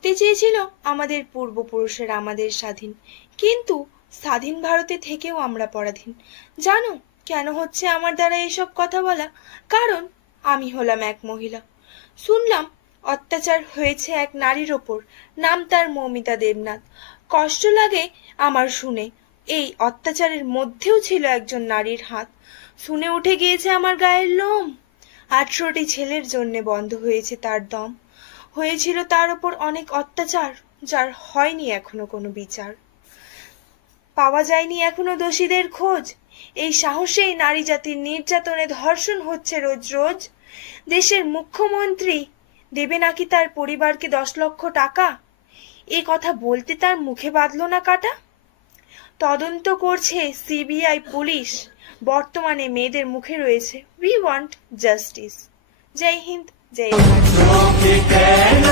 করতে চেয়েছিল আমাদের পূর্বপুরুষেরা আমাদের স্বাধীন, কিন্তু স্বাধীন ভারতে থেকেও আমরা পরাধীন। জানো কেন হচ্ছে আমার দ্বারা এসব কথা বলা? কারণ আমি হলাম এক মহিলা। শুনলাম অত্যাচার হয়েছে এক নারীর ওপর, নাম তার মৌমিতা দেবনাথ। কষ্ট লাগে আমার শুনে, এই অত্যাচারের মধ্যেও ছিল একজন নারীর হাত। শুনে উঠে গিয়েছে আমার গায়ের লোম। 18টি ছেলের জন্যে বন্ধ হয়েছে তার দম। হয়েছিল তার ওপর অনেক অত্যাচার, যার হয়নি এখনো কোনো বিচার। পাওয়া যায়নি এখনো দোষীদের খোঁজ। এই সাহসেই নারী জাতির নির্যাতনে ধর্ষণ হচ্ছে রোজ রোজ। দেশের মুখ্যমন্ত্রী দেবে নাকি তার পরিবারকে 10 লক্ষ টাকা? এ কথা বলতে তার মুখে বাঁধলো না কাটা? তদন্ত করছে সিবিআই পুলিশ। বর্তমানে মেয়েদের মুখে রয়েছে উই ওয়ান্ট জাস্টিস। জয় হিন্দ, জয় ভারত।